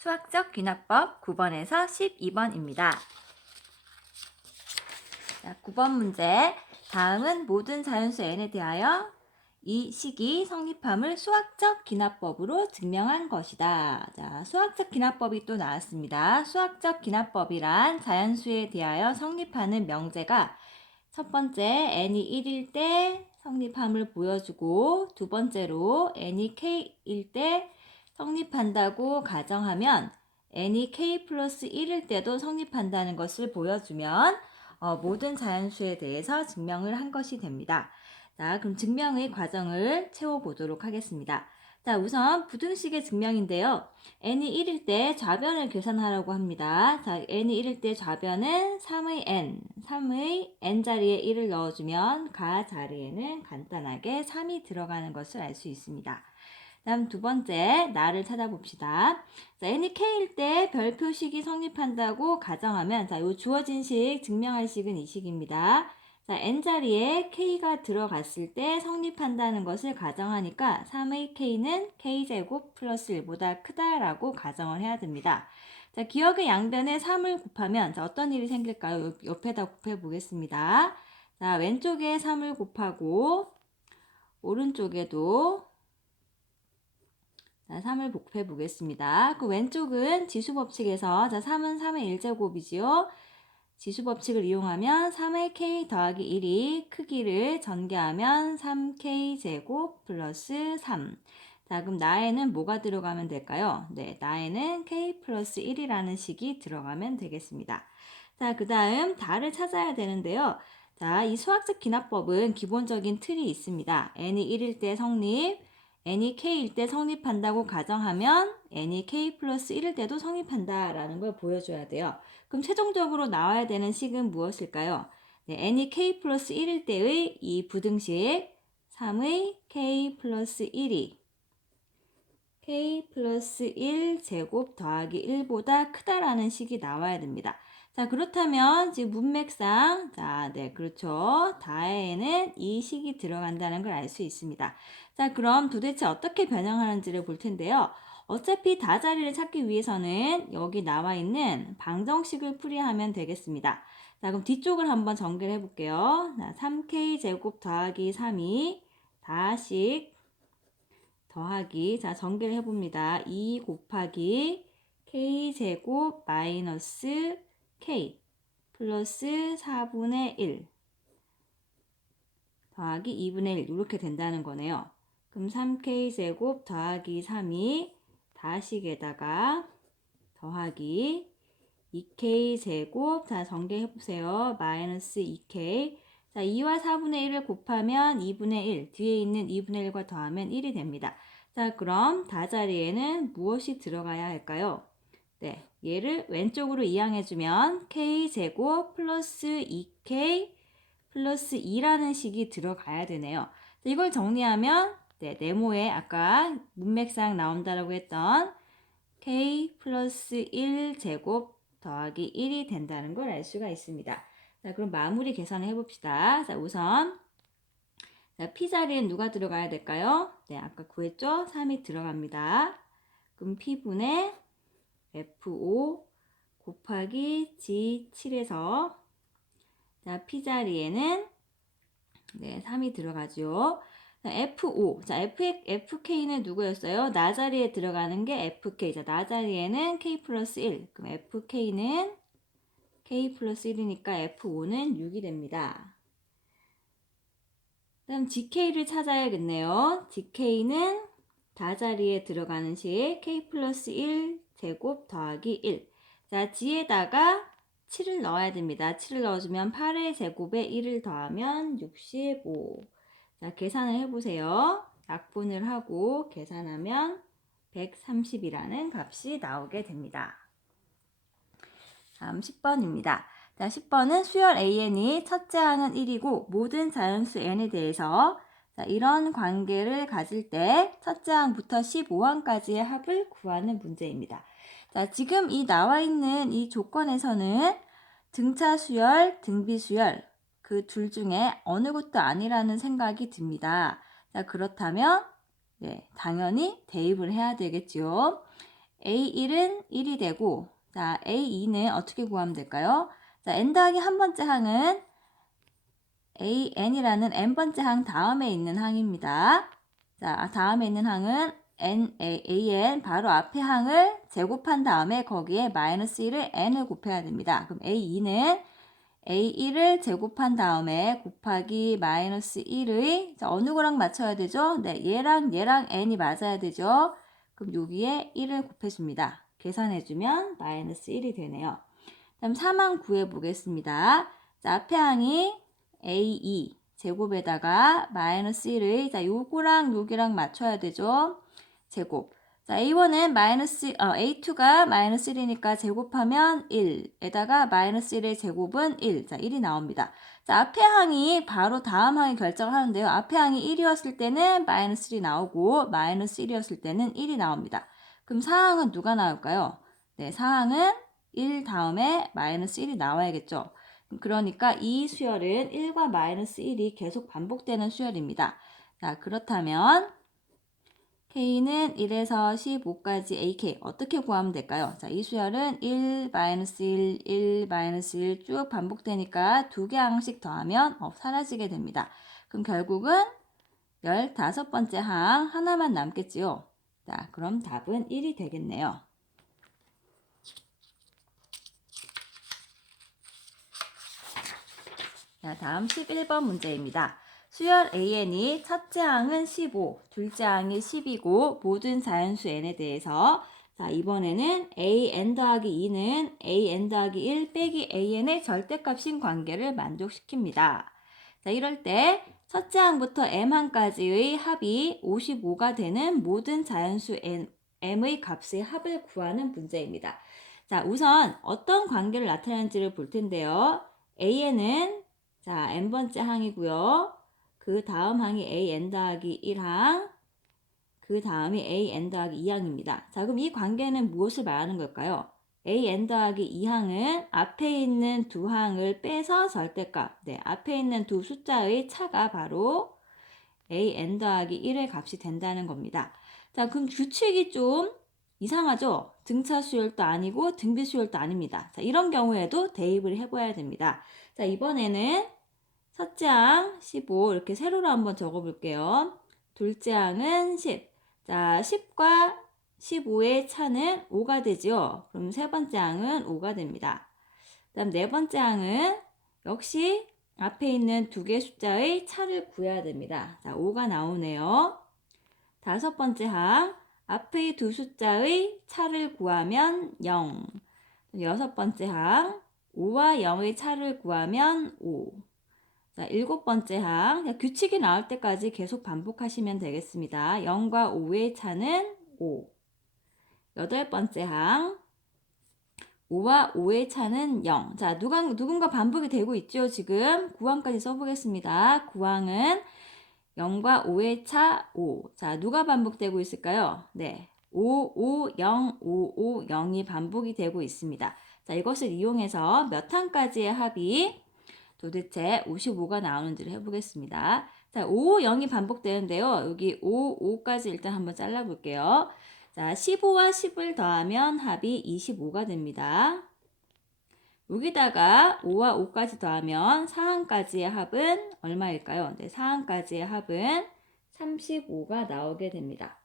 수학적 귀납법 9번에서 12번입니다. 자, 9번 문제. 다음은 모든 자연수 n에 대하여 이 식이 성립함을 수학적 기납법으로 증명한 것이다. 자, 수학적 기납법이 또 나왔습니다. 수학적 기납법이란 자연수에 대하여 성립하는 명제가 첫 번째 n이 1일 때 성립함을 보여주고 두 번째로 n이 k일 때 성립한다고 가정하면 n이 k 플러스 1일 때도 성립한다는 것을 보여주면 어, 모든 자연수에 대해서 증명을 한 것이 됩니다. 자, 그럼 증명의 과정을 채워보도록 하겠습니다. 자, 우선 부등식의 증명인데요. n이 1일 때 좌변을 계산하라고 합니다. 자, n이 1일 때 좌변은 3의 n, 3의 n 자리에 1을 넣어주면 가 자리에는 간단하게 3이 들어가는 것을 알 수 있습니다. 다음 두 번째, 나를 찾아봅시다. 자, n이 k일 때 별표식이 성립한다고 가정하면, 자, 요 주어진 식, 증명할 식은 이 식입니다. 자, n 자리에 k가 들어갔을 때 성립한다는 것을 가정하니까 3의 k는 k제곱 플러스 1보다 크다라고 가정을 해야 됩니다. 자, 기억의 양변에 3을 곱하면 자, 어떤 일이 생길까요? 옆- 옆에다 곱해 보겠습니다. 자, 왼쪽에 3을 곱하고 오른쪽에도 자, 3을 곱해 보겠습니다. 그 왼쪽은 지수 법칙에서 자, 3은 3의 1제곱이지요. 지수 법칙을 이용하면 3의 k 더하기 1이 크기를 전개하면 3k 제곱 플러스 3. 자, 그럼 나에는 뭐가 들어가면 될까요? 네, 나에는 k 플러스 1이라는 식이 들어가면 되겠습니다. 자, 그 다음 다를 찾아야 되는데요. 자, 이 수학적 기납법은 기본적인 틀이 있습니다. n이 1일 때 성립, n이 k일 때 성립한다고 가정하면 n이 k 플러스 1일 때도 성립한다라는 걸 보여줘야 돼요. 그럼 최종적으로 나와야 되는 식은 무엇일까요? 네, n이 k 플러스 1일 때의 이 부등식 3의 k 플러스 1이 k 플러스 1 제곱 더하기 1보다 크다라는 식이 나와야 됩니다. 자, 그렇다면 지금 문맥상 자, 네, 그렇죠. 다에는 이 식이 들어간다는 걸 알 수 있습니다. 자, 그럼 도대체 어떻게 변형하는지를 볼 텐데요. 어차피 다 자리를 찾기 위해서는 여기 나와 있는 방정식을 풀이하면 되겠습니다. 자, 그럼 뒤쪽을 한번 전개를 해 볼게요. 자, 3k 제곱 더하기 3이 다식 더하기 자 전개를 해 봅니다. 2 곱하기 k 제곱 마이너스 k 플러스 4분의 1 더하기 2분의 1 이렇게 된다는 거네요. 그럼 3k 제곱 더하기 3이 다식에다가 더하기 2k 제곱 자 전개해 보세요. 마이너스 2k 자 2와 4분의 1을 곱하면 2분의 1 뒤에 있는 2분의 1과 더하면 1이 됩니다. 자 그럼 다 자리에는 무엇이 들어가야 할까요? 네 얘를 왼쪽으로 이항해 주면 k 제곱 플러스 2k 플러스 2라는 식이 들어가야 되네요. 자, 이걸 정리하면 네, 네모에 아까 문맥상 나온다라고 했던 k 플러스 1 제곱 더하기 1이 된다는 걸 알 수가 있습니다. 자, 그럼 마무리 계산을 해봅시다. 자, 우선 자, p 자리엔 누가 들어가야 될까요? 네, 아까 구했죠? 3이 들어갑니다. 그럼 p분의 f5 곱하기 g7에서 자, p 자리에는 네, 3이 들어가죠. 자, F5. 자, F, FK는 누구였어요? 나 자리에 들어가는 게 FK. 자, 나 자리에는 K 플러스 1. 그럼 FK는 K 플러스 1이니까 F5는 6이 됩니다. 그다음 GK를 찾아야겠네요. GK는 다 자리에 들어가는 식 K 플러스 1 제곱 더하기 1. 자, G에다가 7을 넣어야 됩니다. 7을 넣어주면 8의 제곱에 1을 더하면 65. 자, 계산을 해보세요. 약분을 하고 계산하면 130이라는 값이 나오게 됩니다. 다음 10번입니다. 자, 10번은 수열 AN이 첫째 항은 1이고 모든 자연수 N에 대해서 자, 이런 관계를 가질 때 첫째 항부터 15항까지의 합을 구하는 문제입니다. 자, 지금 이 나와 있는 이 조건에서는 등차 수열, 등비 수열 그 둘 중에 어느 것도 아니라는 생각이 듭니다. 자, 그렇다면 네, 당연히 대입을 해야 되겠죠. A1은 1이 되고 자, A2는 어떻게 구하면 될까요? 자, n 더하기 한 번째 항은 AN이라는 n번째 항 다음에 있는 항입니다. 자, 다음에 있는 항은 n, a, an 바로 앞에 항을 제곱한 다음에 거기에 마이너스 1을 n을 곱해야 됩니다. 그럼 A2는 A1을 제곱한 다음에 곱하기 마이너스 1의 자, 어느 거랑 맞춰야 되죠? 네, 얘랑 얘랑 n이 맞아야 되죠. 그럼 여기에 1을 곱해줍니다. 계산해주면 마이너스 1이 되네요. 다음 3항 구해보겠습니다. 자, 앞에 항이 A2 제곱에다가 마이너스 1의 자, 요거랑 요기랑 맞춰야 되죠. 제곱. 자, A1은 마이너스, 어, A2가 마이너스 1이니까 제곱하면 1에다가 마이너스 1의 제곱은 1. 자, 1이 나옵니다. 자, 앞에 항이 바로 다음 항이 결정을 하는데요. 앞에 항이 1이었을 때는 마이너스 1이 나오고 마이너스 1이었을 때는 1이 나옵니다. 그럼 사항은 누가 나올까요? 네, 사항은 1 다음에 마이너스 1이 나와야겠죠. 그러니까 이 수열은 1과 마이너스 1이 계속 반복되는 수열입니다. 자, 그렇다면 K는 1에서 15까지 AK 어떻게 구하면 될까요? 자, 이 수열은 1, 마이너스 1, 1, 마이너스 1 쭉 반복되니까 두 개 항씩 더하면 어, 사라지게 됩니다. 그럼 결국은 15번째 항 하나만 남겠지요. 자, 그럼 답은 1이 되겠네요. 자, 다음 11번 문제입니다. 수열 AN이 첫째 항은 15, 둘째 항이 10이고 모든 자연수 n에 대해서 자, 이번에는 AN 더하기 2는 AN 더하기 1 빼기 AN의 절대값인 관계를 만족시킵니다. 자, 이럴 때 첫째 항부터 m항까지의 합이 55가 되는 모든 자연수 n, m의 값의 합을 구하는 문제입니다. 자, 우선 어떤 관계를 나타내는지를 볼 텐데요. AN은 자, n번째 항이고요. 그 다음 항이 an 더하기 1항, 그 다음이 an 더하기 2항입니다. 자, 그럼 이 관계는 무엇을 말하는 걸까요? an 더하기 2항은 앞에 있는 두 항을 빼서 절대값, 네, 앞에 있는 두 숫자의 차가 바로 an 더하기 1의 값이 된다는 겁니다. 자, 그럼 규칙이 좀 이상하죠? 등차 수열도 아니고 등비 수열도 아닙니다. 자, 이런 경우에도 대입을 해봐야 됩니다. 자, 이번에는 첫째 항 15 이렇게 세로로 한번 적어 볼게요. 둘째 항은 10. 자, 10과 15의 차는 5가 되죠. 그럼 세 번째 항은 5가 됩니다. 그다음 네 번째 항은 역시 앞에 있는 두 개 숫자의 차를 구해야 됩니다. 자, 5가 나오네요. 다섯 번째 항 앞의 두 숫자의 차를 구하면 0. 여섯 번째 항 5와 0의 차를 구하면 5. 자, 일곱 번째 항. 규칙이 나올 때까지 계속 반복하시면 되겠습니다. 0과 5의 차는 5. 여덟 번째 항. 5와 5의 차는 0. 자, 누가, 누군가 반복이 되고 있죠, 지금. 9항까지 써보겠습니다. 9항은 0과 5의 차 5. 자, 누가 반복되고 있을까요? 네. 5, 5, 0, 5, 5, 0이 반복이 되고 있습니다. 자, 이것을 이용해서 몇 항까지의 합이 도대체 55가 나오는지를 해보겠습니다. 자, 5, 0이 반복되는데요. 여기 5, 5까지 일단 한번 잘라볼게요. 자, 15와 10을 더하면 합이 25가 됩니다. 여기다가 5와 5까지 더하면 4항까지의 합은 얼마일까요? 네, 4항까지의 합은 35가 나오게 됩니다.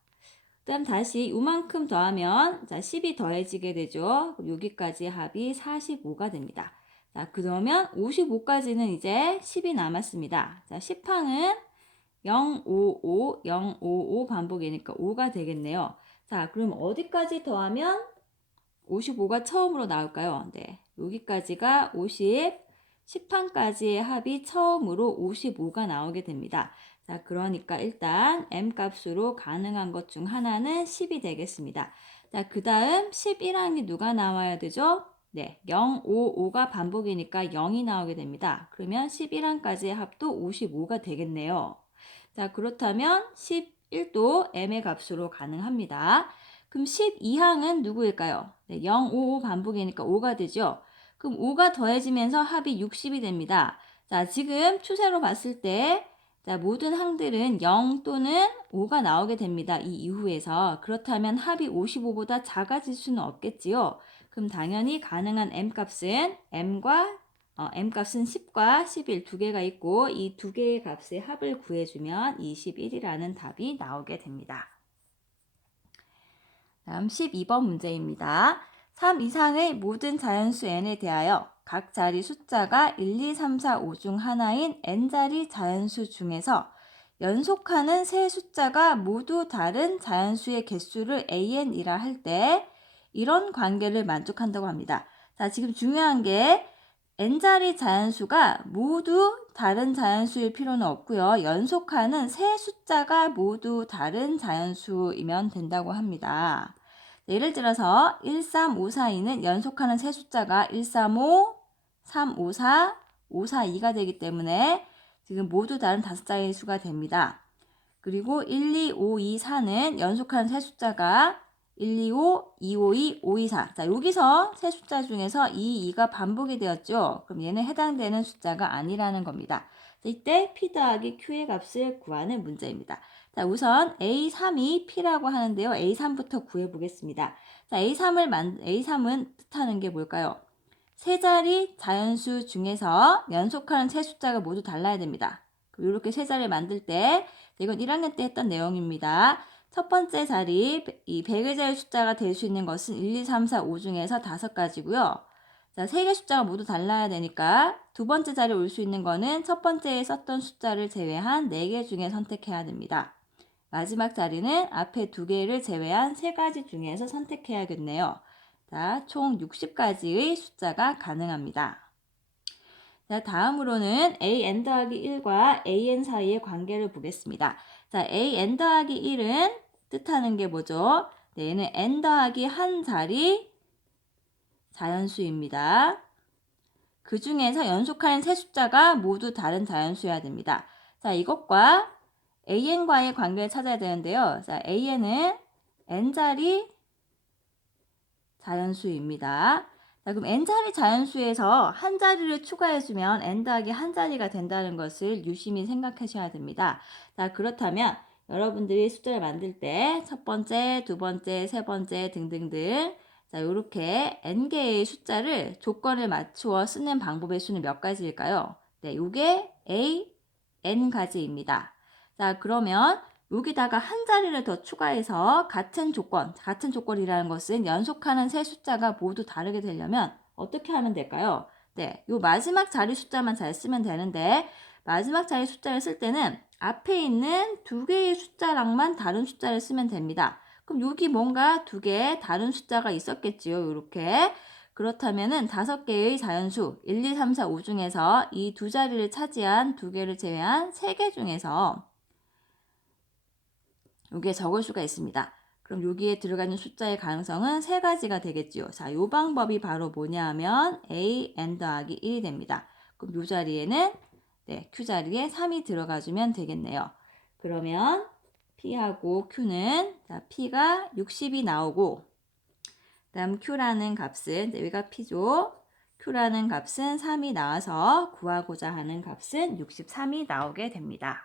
그 다음 다시 이만큼 더하면 자 10이 더해지게 되죠. 여기까지 합이 45가 됩니다. 자 그러면 55까지는 이제 10이 남았습니다. 자 10항은 0, 5, 5, 0, 5, 5 반복이니까 5가 되겠네요. 자 그럼 어디까지 더하면 55가 처음으로 나올까요? 네 여기까지가 50, 10항까지의 합이 처음으로 55가 나오게 됩니다. 자, 그러니까 일단 m 값으로 가능한 것 중 하나는 10이 되겠습니다. 자, 그 다음 11항이 누가 나와야 되죠? 네, 0, 5, 5가 반복이니까 0이 나오게 됩니다. 그러면 11항까지의 합도 55가 되겠네요. 자, 그렇다면 11도 m의 값으로 가능합니다. 그럼 12항은 누구일까요? 네, 0, 5, 5 반복이니까 5가 되죠. 그럼 5가 더해지면서 합이 60이 됩니다. 자, 지금 추세로 봤을 때 자, 모든 항들은 0 또는 5가 나오게 됩니다. 이 이후에서. 그렇다면 합이 55보다 작아질 수는 없겠지요. 그럼 당연히 가능한 m 값은 m과 어, m 값은 10과 11 두 개가 있고 이 두 개의 값의 합을 구해주면 21이라는 답이 나오게 됩니다. 다음 12번 문제입니다. 3 이상의 모든 자연수 n에 대하여 각 자리 숫자가 1, 2, 3, 4, 5 중 하나인 n자리 자연수 중에서 연속하는 세 숫자가 모두 다른 자연수의 개수를 an이라 할 때 이런 관계를 만족한다고 합니다. 자, 지금 중요한 게 n자리 자연수가 모두 다른 자연수일 필요는 없고요. 연속하는 세 숫자가 모두 다른 자연수이면 된다고 합니다. 예를 들어서 13542는 연속하는 세 숫자가 135, 354, 542가 되기 때문에 지금 모두 다른 다섯 자의 수가 됩니다. 그리고 12524는 연속하는 세 숫자가 125, 252, 524. 자, 여기서 세 숫자 중에서 2, 2가 반복이 되었죠. 그럼 얘는 해당되는 숫자가 아니라는 겁니다. 이때 P 더하기 Q의 값을 구하는 문제입니다. 자, 우선 A3이 P라고 하는데요. A3부터 구해 보겠습니다. 자, A3을 만, A3은 뜻하는 게 뭘까요? 세 자리 자연수 중에서 연속하는 세 숫자가 모두 달라야 됩니다. 이렇게 세 자리를 만들 때, 이건 1학년 때 했던 내용입니다. 첫 번째 자리, 이 100의 자리 숫자가 될 수 있는 것은 1, 2, 3, 4, 5 중에서 다섯 가지고요. 자, 세 개 숫자가 모두 달라야 되니까 두 번째 자리에 올 수 있는 거는 첫 번째에 썼던 숫자를 제외한 네 개 중에 선택해야 됩니다. 마지막 자리는 앞에 두 개를 제외한 세 가지 중에서 선택해야겠네요. 자, 총 60가지의 숫자가 가능합니다. 자, 다음으로는 an 더하기 1과 an 사이의 관계를 보겠습니다. 자, an 더하기 1은 뜻하는 게 뭐죠? 네, 얘는 n 더하기 한 자리 자연수입니다. 그 중에서 연속하는 세 숫자가 모두 다른 자연수여야 됩니다. 자, 이것과 an과의 관계를 찾아야 되는데요. 자, an은 n자리 자연수입니다. 자, 그럼 n자리 자연수에서 한 자리를 추가해주면 n 더하기 한 자리가 된다는 것을 유심히 생각하셔야 됩니다. 자, 그렇다면 여러분들이 숫자를 만들 때 첫 번째, 두 번째, 세 번째 등등등 자, 이렇게 n개의 숫자를 조건을 맞추어 쓰는 방법의 수는 몇 가지일까요? 네, 요게 a, n 가지입니다. 자, 그러면 여기다가 한 자리를 더 추가해서 같은 조건, 같은 조건이라는 것은 연속하는 세 숫자가 모두 다르게 되려면 어떻게 하면 될까요? 네, 요 마지막 자리 숫자만 잘 쓰면 되는데 마지막 자리 숫자를 쓸 때는 앞에 있는 두 개의 숫자랑만 다른 숫자를 쓰면 됩니다. 그럼 여기 뭔가 두 개의 다른 숫자가 있었겠지요. 이렇게. 그렇다면은 다섯 개의 자연수 1, 2, 3, 4, 5 중에서 이 두 자리를 차지한 두 개를 제외한 세 개 중에서 여기에 적을 수가 있습니다. 그럼 여기에 들어가는 숫자의 가능성은 세 가지가 되겠지요. 자, 요 방법이 바로 뭐냐 하면 a n 더하기 1이 됩니다. 그럼 요 자리에는 네, q 자리에 3이 들어가주면 되겠네요. 그러면 p하고 q는 자, p가 60이 나오고 그다음 q라는 값은 여기가 p죠. q라는 값은 3이 나와서 구하고자 하는 값은 63이 나오게 됩니다.